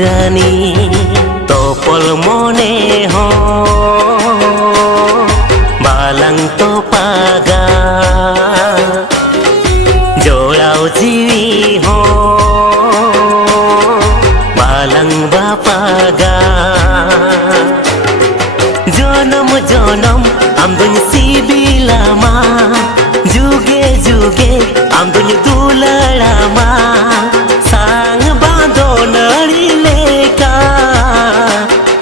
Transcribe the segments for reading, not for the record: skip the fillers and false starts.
रानी तोपल मने हो बालांग तो पागा जोड़ाओ जीवी हो बालांग बापागा जनम जनम आम दुन सिबिलामा जुगे जुगे आम दुन दुलाड़ामा सांग बांधो नड़ी लेका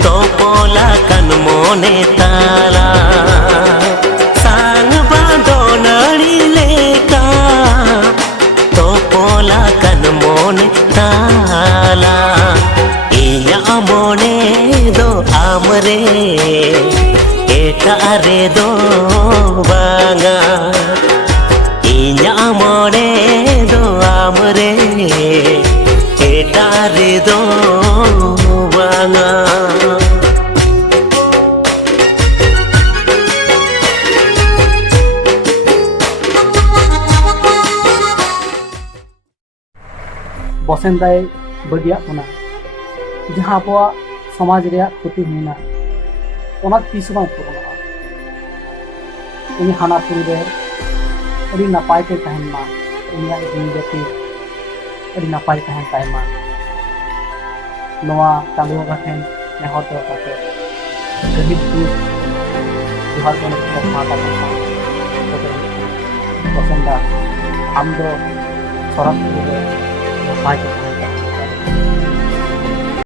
तो पोला कन मोने ताला सांग बांधो नड़ी लेका तो पोला कन मोने ताला इया मोने दो आमरे एटारे दो बांगा इया मोने दो आमरे एटारे दो बांगा बसेंदाय बगिया जहाँ अब समाज क्षति होना तीस बांग पूरणा उनी हाना पुरी अड़ी नपाय ते तहन मा उनिया जीवन जाति अड़ी नपाय तहन ताय मा नोआ चालू ठेन नेहर दो काते शहीद को जोहार को माता बसेंदा आम दो सरक नपाय ते